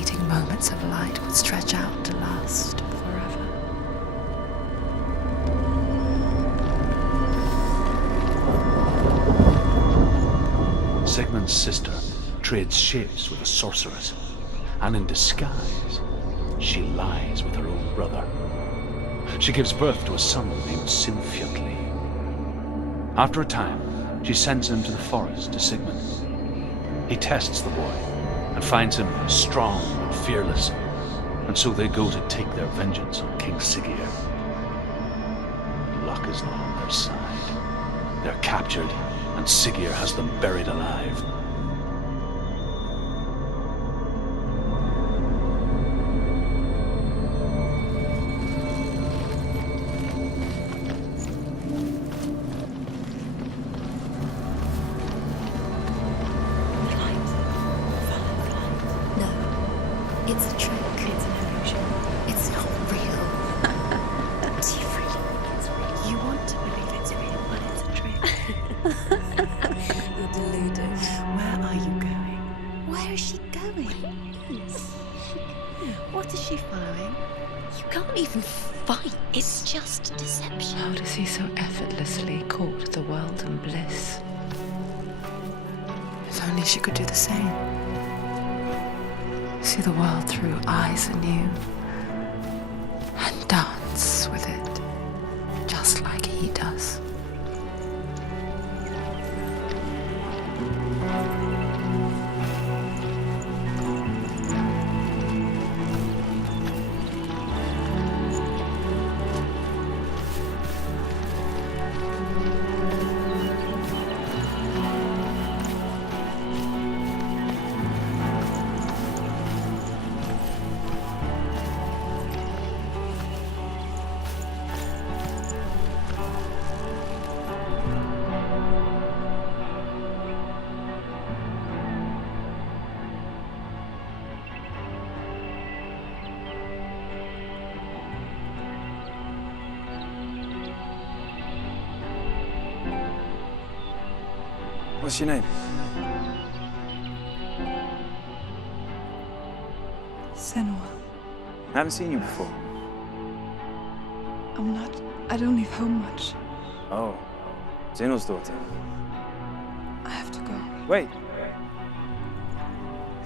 fleeting moments of light would stretch out to last forever. Sigmund's sister trades shapes with a sorceress, and in disguise, she lies with her own brother. She gives birth to a son named Sinfjotli. After a time, she sends him to the forest to Sigmund. He tests the boy and finds him strong and fearless, and so they go to take their vengeance on King Siggeir. But luck is not on their side. They're captured, and Siggeir has them buried alive. What is she following? You can't even fight. It's just deception. How does he so effortlessly court the world and bliss? If only she could do the same. See the world through eyes anew and dance with it, just like he does. What's your name? Senua. I haven't seen you before. I don't leave home much. Oh, Zenua's daughter. I have to go. Wait.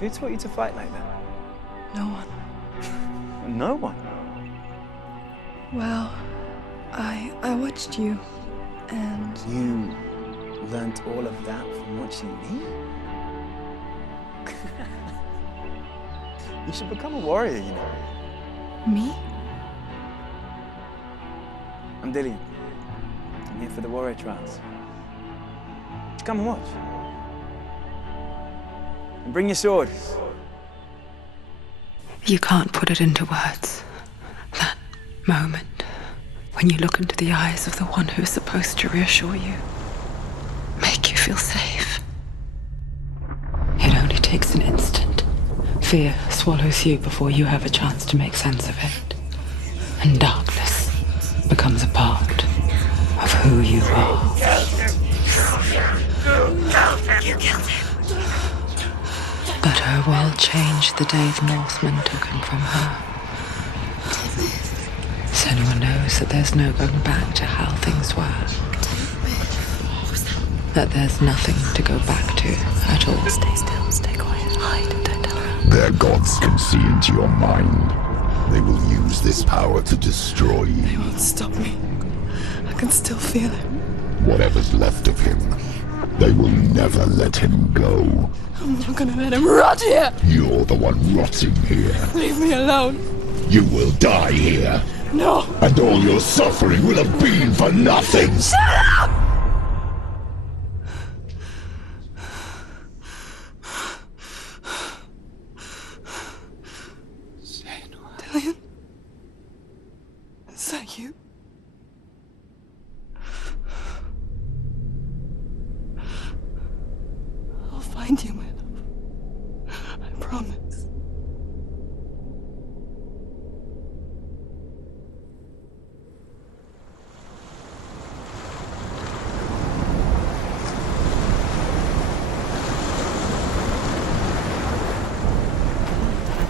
Who taught you to fight like that? No one. No one? Well, I watched you, and... You learnt all of that from watching me? You should become a warrior, you know. Me? I'm Dillian. I'm here for the warrior trials. Come and watch. And bring your sword. You can't put it into words. That moment when you look into the eyes of the one who's supposed to reassure you, make you feel safe. It only takes an instant. Fear swallows you before you have a chance to make sense of it. And darkness becomes a part of who you are. You killed him. But her world changed the day the Northmen took him from her. Senua knows that there's no going back to how things were. That there's nothing to go back to at all. Stay still, stay quiet, hide, don't tell her. Their gods can see into your mind. They will use this power to destroy you. They won't stop me. I can still feel it. Whatever's left of him, they will never let him go. I'm not gonna let him rot here! You're the one rotting here. Leave me alone. You will die here. No! And all your suffering will have been for nothing. Shut up! Dillian? Is that you? I'll find you, my love. I promise.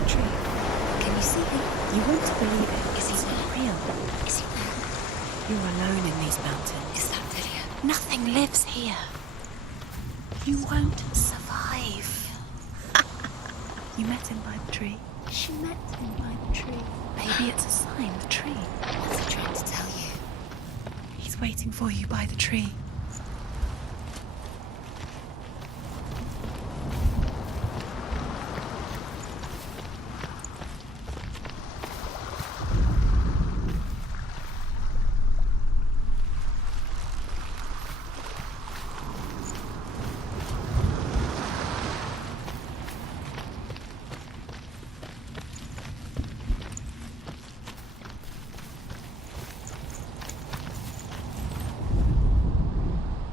Tree believe it. Is he real? Is he there? You're alone in these mountains. Is that Lydia? Nothing lives here. You won't survive. You met him by the tree. She met him by the tree. Maybe it's a sign, the tree. What's he trying to tell you? He's waiting for you by the tree.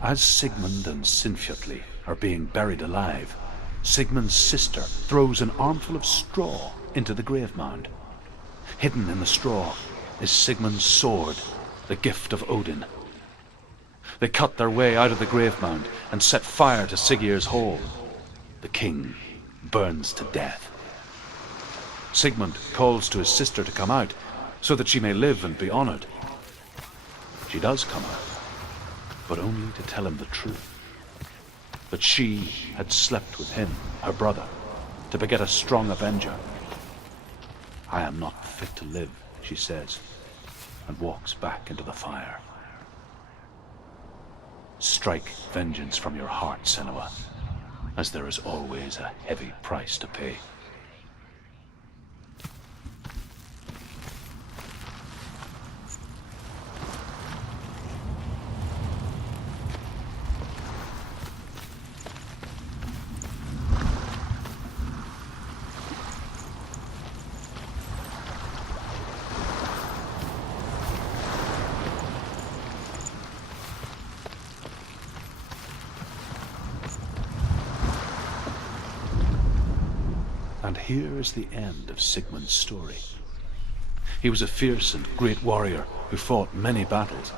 As Sigmund and Sinfjotli are being buried alive, Sigmund's sister throws an armful of straw into the grave mound. Hidden in the straw is Sigmund's sword, the gift of Odin. They cut their way out of the grave mound and set fire to Siggeir's hall. The king burns to death. Sigmund calls to his sister to come out so that she may live and be honored. She does come out, but only to tell him the truth. That she had slept with him, her brother, to beget a strong avenger. I am not fit to live, she says, and walks back into the fire. Strike vengeance from your heart, Senua, as there is always a heavy price to pay. And here is the end of Sigmund's story. He was a fierce and great warrior who fought many battles.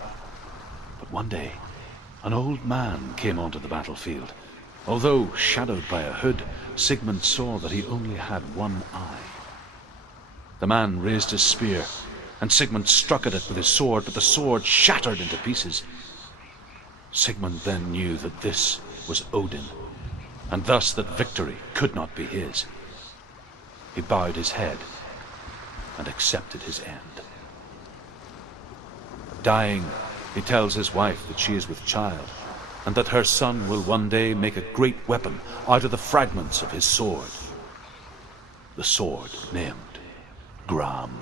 But one day, an old man came onto the battlefield. Although shadowed by a hood, Sigmund saw that he only had one eye. The man raised his spear, and Sigmund struck at it with his sword, but the sword shattered into pieces. Sigmund then knew that this was Odin, and thus that victory could not be his. He bowed his head and accepted his end. Dying, he tells his wife that she is with child, and that her son will one day make a great weapon out of the fragments of his sword. The sword named Gram.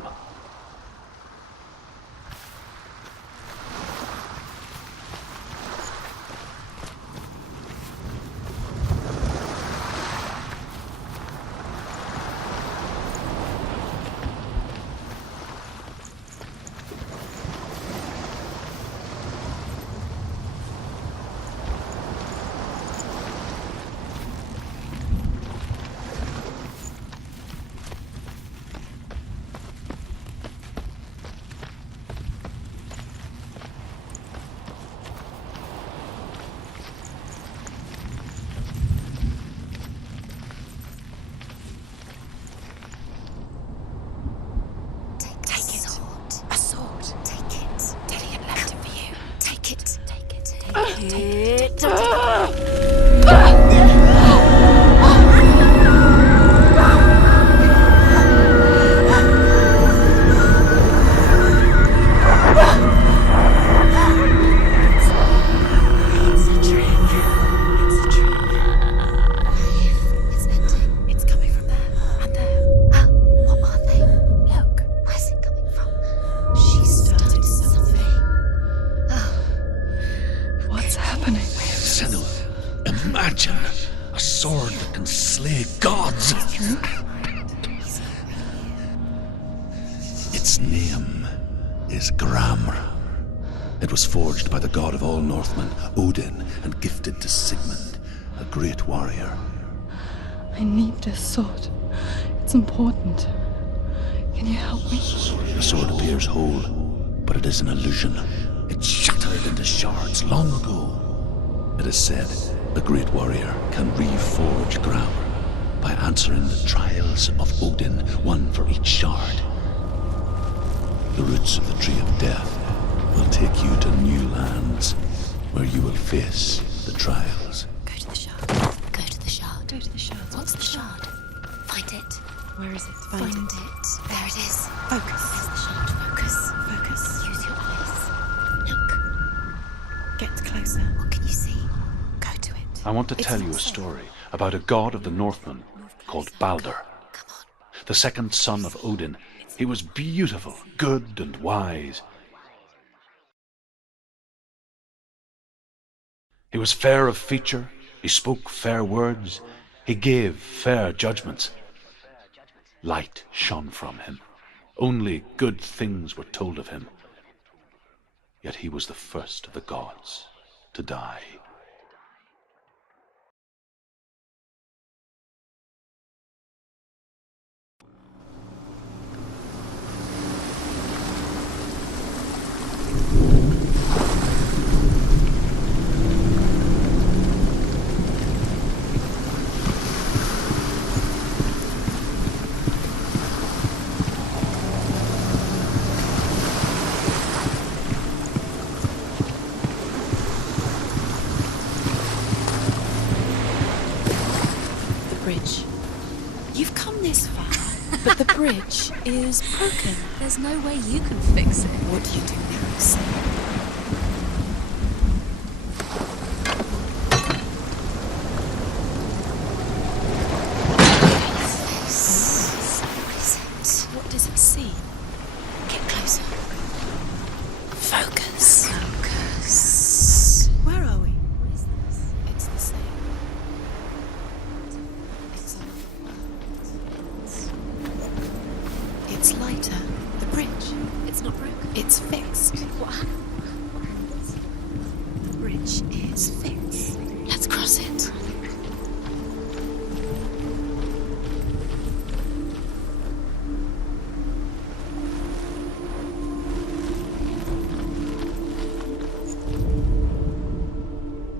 Its name is Gram. It was forged by the god of all Northmen, Odin, and gifted to Sigmund, a great warrior. I need this sword. It's important. Can you help me? The sword appears whole, but it is an illusion. It shattered into shards long ago. It is said a great warrior can reforge Gram by answering the trials of Odin, one for each shard. The roots of the tree of death will take you to new lands where you will face the trials. Go to the shard. Go to the shard. Go to the shard. What's the shard? Find it. Where is it? Find it. There it is. Focus. There's the shard. Focus. Focus. Use your eyes. Look. Get closer. What can you see? Go to it. I want to It's tell you not a safe. story about a god of the Northmen called Balder, Come on. the second son of Odin. He was beautiful, good, and wise. He was fair of feature, he spoke fair words, he gave fair judgments. Light shone from him. Only good things were told of him. Yet he was the first of the gods to die. The bridge. You've come this far, but the bridge is broken. There's no way you can fix it. What do you do now, Sam? What does it see? Get closer. Focus. Focus. Where are we? What is this? It's the same. It's lighter. The bridge. It's not broken. It's fixed. What happened? The bridge is fixed. Let's cross it.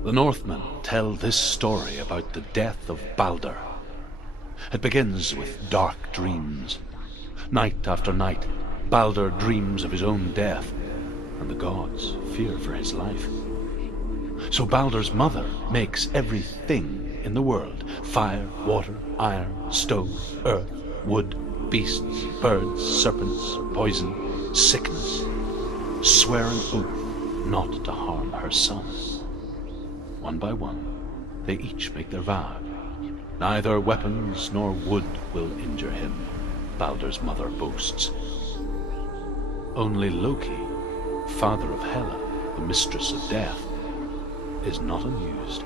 The Northmen tell this story about the death of Balder. It begins with dark dreams. Night after night, Balder dreams of his own death, and the gods fear for his life. So Balder's mother makes everything in the world: fire, water, iron, stone, earth, wood, beasts, birds, serpents, poison, sickness, swear an oath not to harm her son. One by one, they each make their vow. Neither weapons nor wood will injure him, Balder's mother boasts. Only Loki, father of Hela, the mistress of death, is not amused.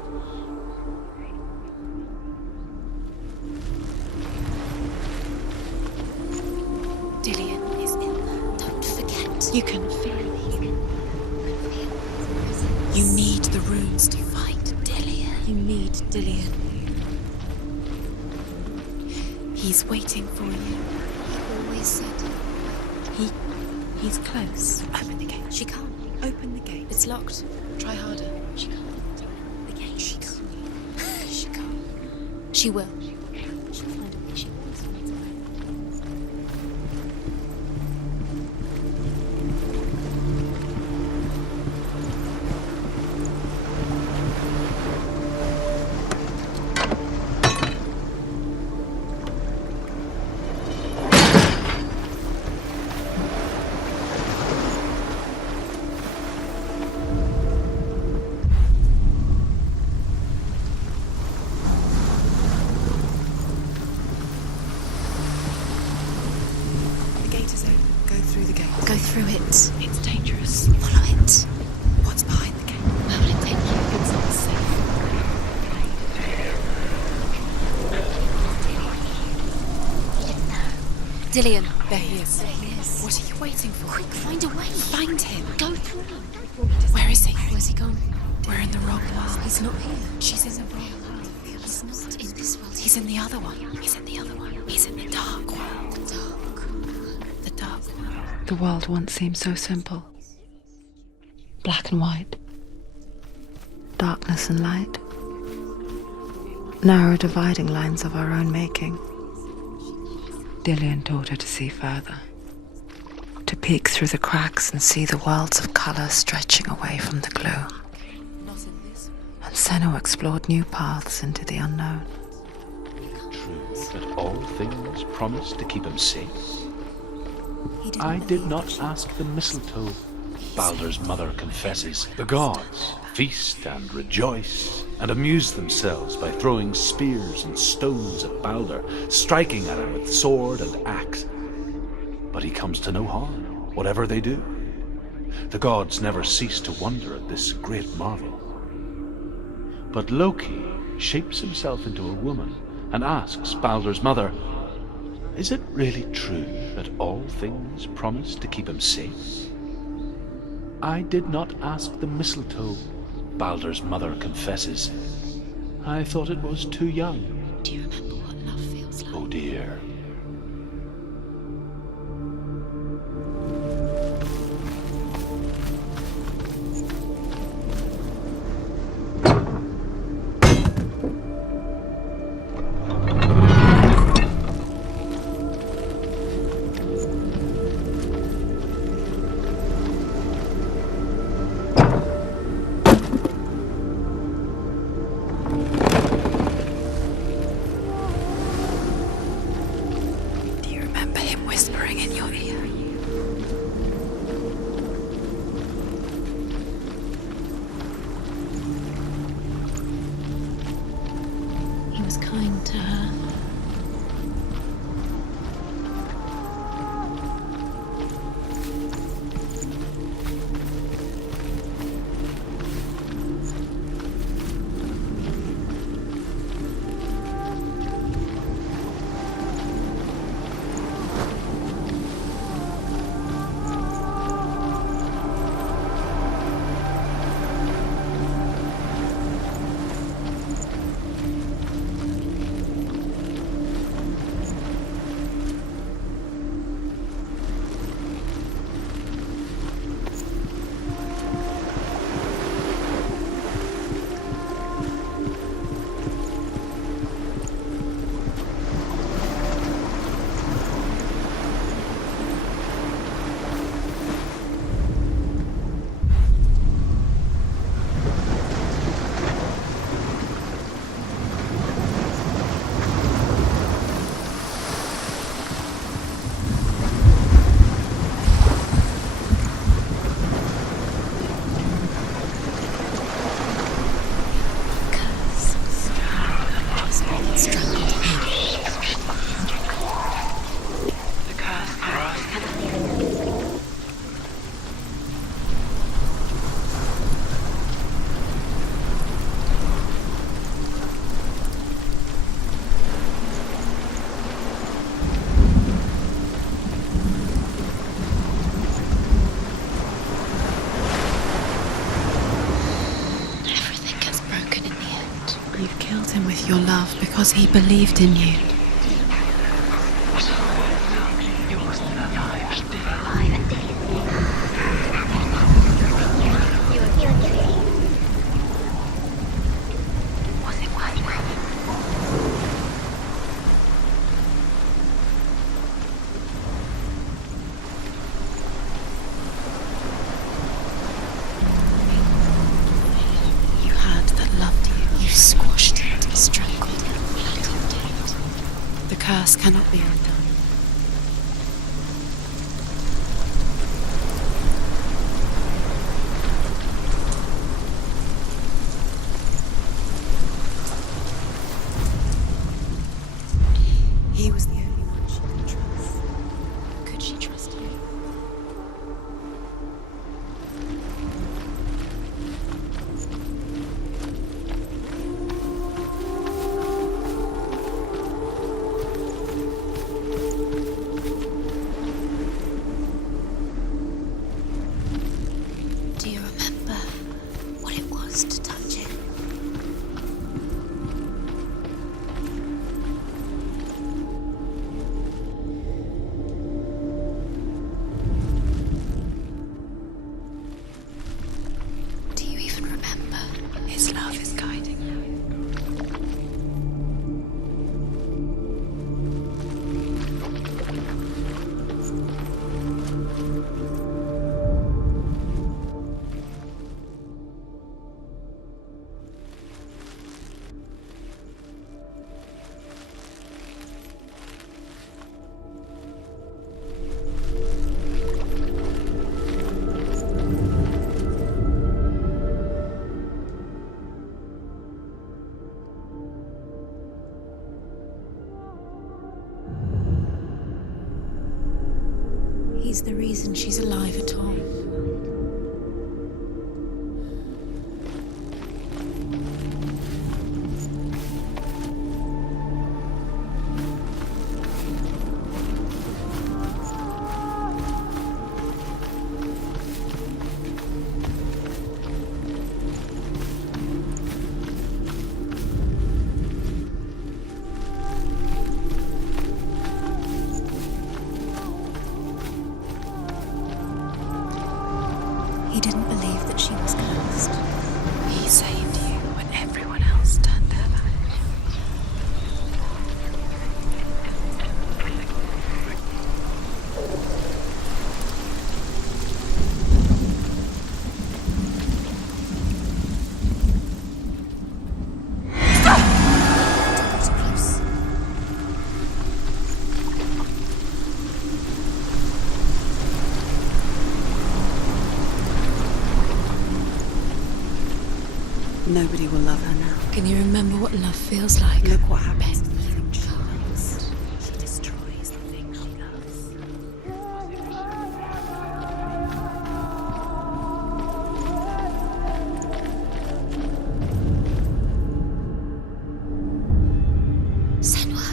Dillian is in there. Don't forget. You can feel it. You need the runes to fight Dillian. You need Dillian. He's waiting for you. He always said He's close. Open the gate. she can't. Open the gate. It's locked. Try harder. She can't. The gate. She can't. She can't. She will. She'll find a way. She wants to find a way. The gate is open. Go through the gate. Go through it. It's dangerous. Follow it. What's behind the gate? How will it take you? It's not safe. Dillian. There he is. There he is. What are you waiting for? Quick, find a way. Find him. Go through. Where is he? Where's he gone? We're in the wrong world. He's not here. She's in the wrong world. He's not in this world. He's in the other one. He's in the other one. He's in the dark world. the dark. The dark world. The world once seemed so simple. Black and white. Darkness and light. Narrow dividing lines of our own making. Dillian taught her to see further. To peek through the cracks and see the worlds of colour stretching away from the gloom. And Senua explored new paths into the unknown. True that all things promised to keep him safe. I did not ask the mistletoe, Baldur's mother confesses. The gods feast and rejoice, and amuse themselves by throwing spears and stones at Baldur, striking at him with sword and axe. But he comes to no harm, whatever they do. The gods never cease to wonder at this great marvel. But Loki shapes himself into a woman and asks Baldur's mother, is it really true that all things promise to keep him safe? I did not ask the mistletoe, Baldur's mother confesses. I thought it was too young. Do you remember what love feels like? Oh dear. Whispering in your ear. He was kind to her. Your love because he believed in you. You had that loved you. You squashed it. Strangled him. The curse cannot be undone. He was the only one she could trust. Could she trust him? He's the reason she's alive at all. He didn't believe that she was cursed. He saved you when everyone else turned their back. Nobody will love her now. Can you remember what love feels like? Look what happens to the thing she loves. She destroys the thing she loves. Senua,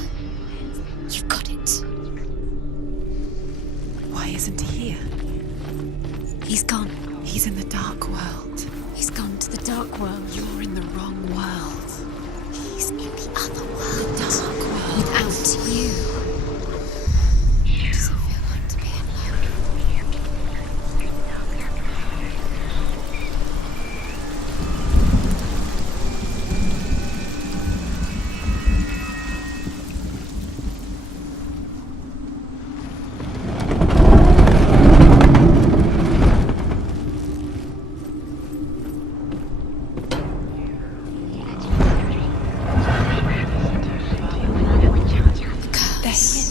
you've got it. Why isn't he here? He's gone. He's in the dark world. He's gone to the dark world. You're in the wrong world. He's in the other world. The dark world. Without you. What does it feel like to be alone?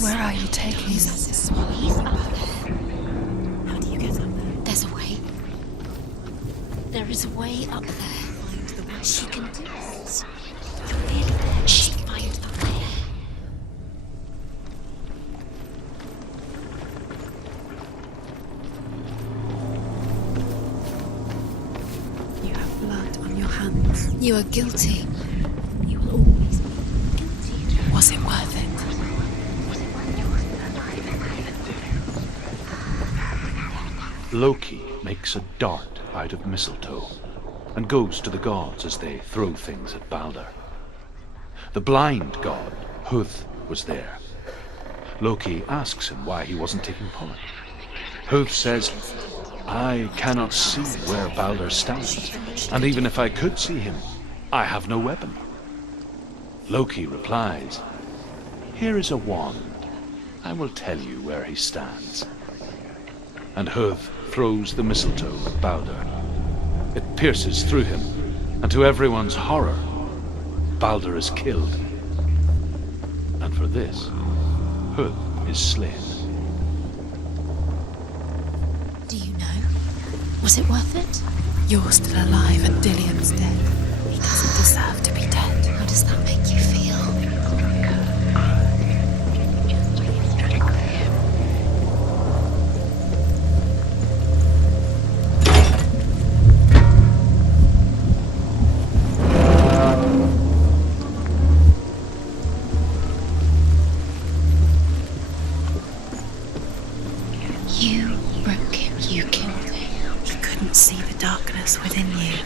Where are you taking me? How do you get up there? There's a way. There is a way up there. Find the way. She can do it. Really? She can find the way. You have blood on your hands. You are guilty. You will always be guilty. Was it worth it? Loki makes a dart out of mistletoe and goes to the gods as they throw things at Balder. The blind god, Huth, was there. Loki asks him why he wasn't taking part. Huth says, "I cannot see where Balder stands, and even if I could see him, I have no weapon." Loki replies, "Here is a wand. I will tell you where he stands." And Huth throws the mistletoe at Balder. It pierces through him, and to everyone's horror, Balder is killed. And for this, Huth is slain. Do you know? Was it worth it? You're still alive and Dillian's dead. He doesn't deserve to be dead. How does that make you feel? You broke him. You killed him. He couldn't see the darkness within you.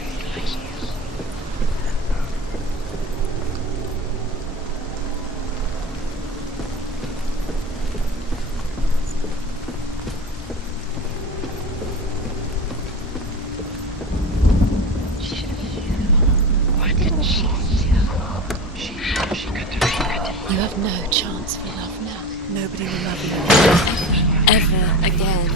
You have no chance for love now. Nobody will love you. Ever again.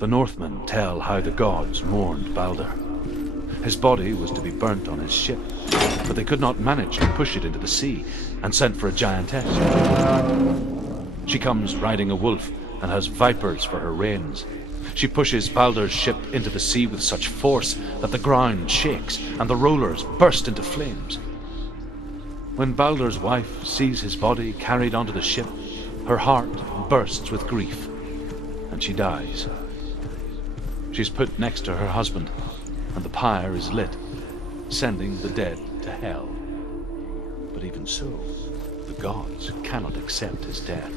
The Northmen tell how the gods mourned Balder. His body was to be burnt on his ship, but they could not manage to push it into the sea, and sent for a giantess. She comes riding a wolf and has vipers for her reins. She pushes Baldur's ship into the sea with such force that the ground shakes and the rollers burst into flames. When Baldur's wife sees his body carried onto the ship, her heart bursts with grief, and she dies. She's put next to her husband, and the pyre is lit, sending the dead to hell. But even so, the gods cannot accept his death.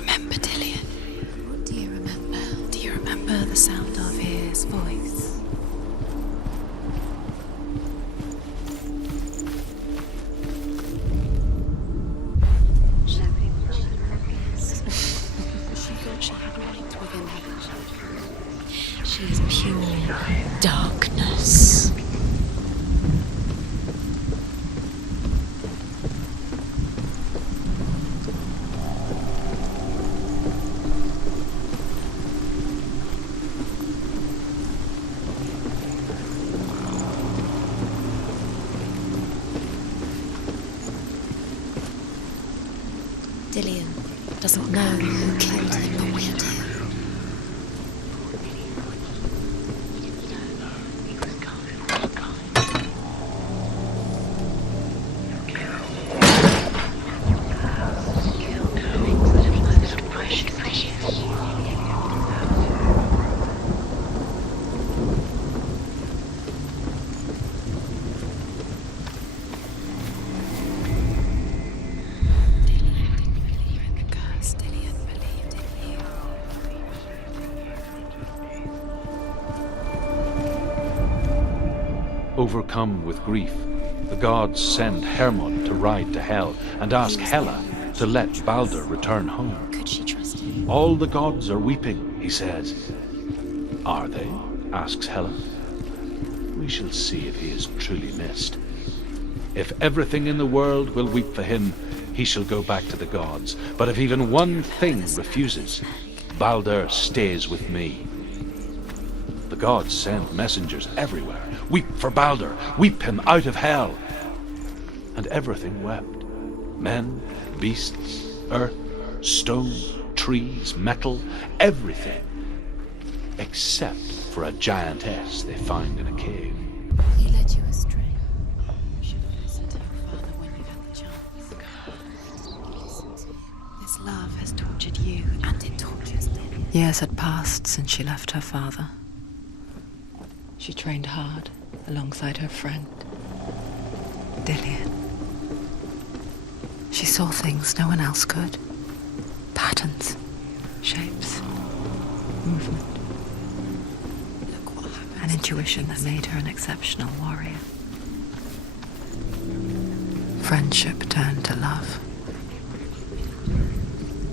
Remember Dillion? What do you remember? Do you remember the sound of his voice? She is pure darkness. Dillion doesn't know who killed him, but we do. Overcome with grief, the gods send Hermod to ride to Hell and ask Hela to let Baldur return home. Could she trust him? All the gods are weeping, he says. Are they? Asks Hela. We shall see if he is truly missed. If everything in the world will weep for him, he shall go back to the gods. But if even one thing refuses, Baldur stays with me. The gods send messengers everywhere. Weep for Baldur, weep him out of hell. And everything wept. Men, beasts, earth, stone, trees, metal, everything. Except for a giantess they found in a cave. He led you astray. You should have listened to her father when you had the chance. Listen to him. This love has tortured you, and it tortures them. Years had passed since she left her father. She trained hard alongside her friend, Dillion. She saw things no one else could. Patterns, shapes, movement. Look what happened. An intuition that made her an exceptional warrior. Friendship turned to love.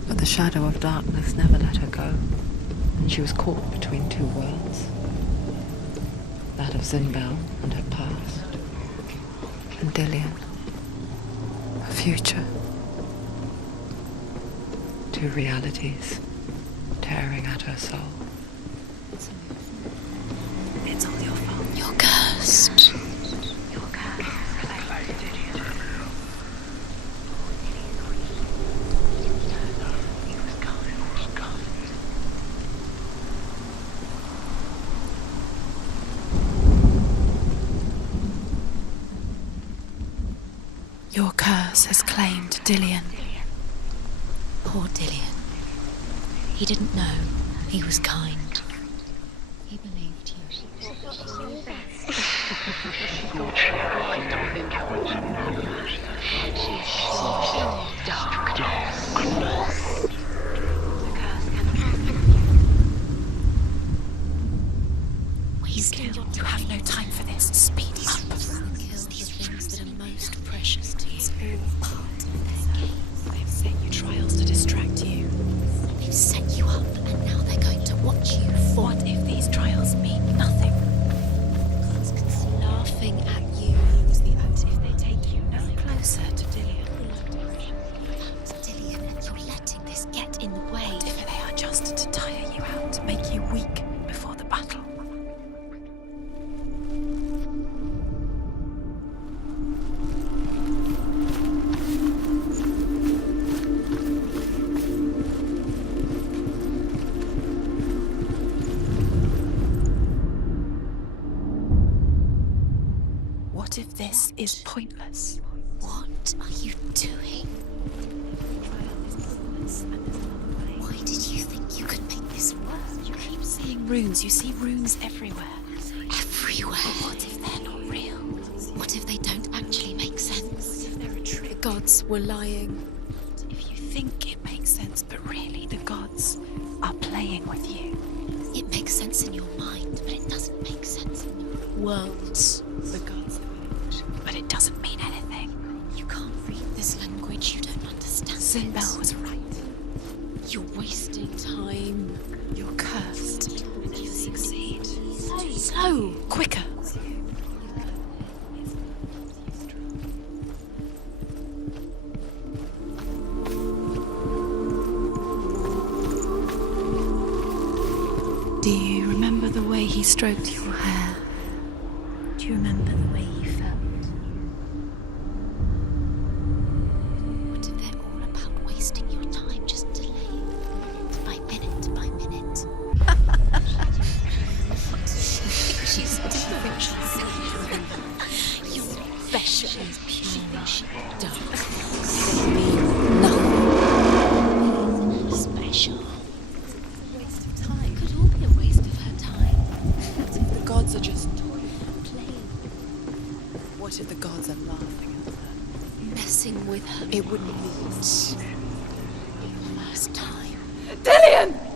But the shadow of darkness never let her go, and she was caught between two worlds. That of Zinbel and her past, and Dillion, her future. Two realities tearing at her soul. It's all your fault. You're cursed. You're cursed. Your curse has claimed Dillion. Poor Dillion. He didn't know. He was kind. He believed you. You have no time for this. Speed up. Kills the things that are most precious to you. It's all part of their game. They've set you trials to distract you. They've set you up, and now they're going to watch you. What if these trials mean nothing? Gods can see laughing at you. What if they take you no closer to Dillion? Dillion, and you'll let this is pointless. What are you doing? Why did you think you could make this work? You keep seeing runes. You see runes everywhere. Everywhere. What if they're not real? What if they don't actually make sense? If they're a trick. The gods were lying. If you think it makes sense, but really the gods are playing with you. It makes sense in your mind, but it doesn't make sense in the world. The gods are good, but it doesn't mean anything. You can't read this language, you don't understand. Sinbel was right. You're wasting time. You're cursed. If you succeed. Slow! Quicker! Do you remember the way he stroked your hair? Do you remember the way he felt? What if they're all about wasting your time, just delaying minute by minute by minute? She's different. You're special and pure, dark. They mean nothing. Special. Waste of time. Could all be a waste of her time. What if the gods are just playing? What if the gods are laughing at her? Messing with her. It wouldn't be the first time. Dillian!